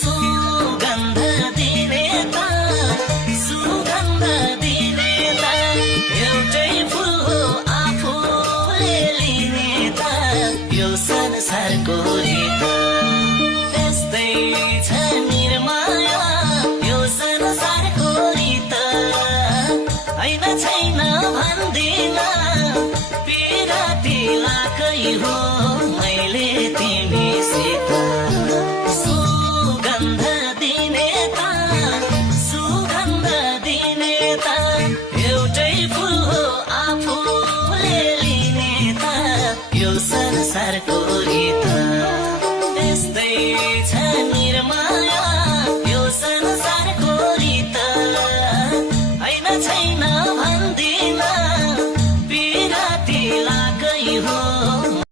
सुगन्ध दिने त सुगन्ध दिने त एउटै फुल हो आफूले लिने त यो संसारको रीत यस्तै छ निर्माया यो संसारको रीत हैन छैन भन्दिन पिरातीलाकै हो मैले तिमीसित सुगन्ध दिने त सुगन्ध दिने त एउटै फुल हो आफूले लिने त यो संसारको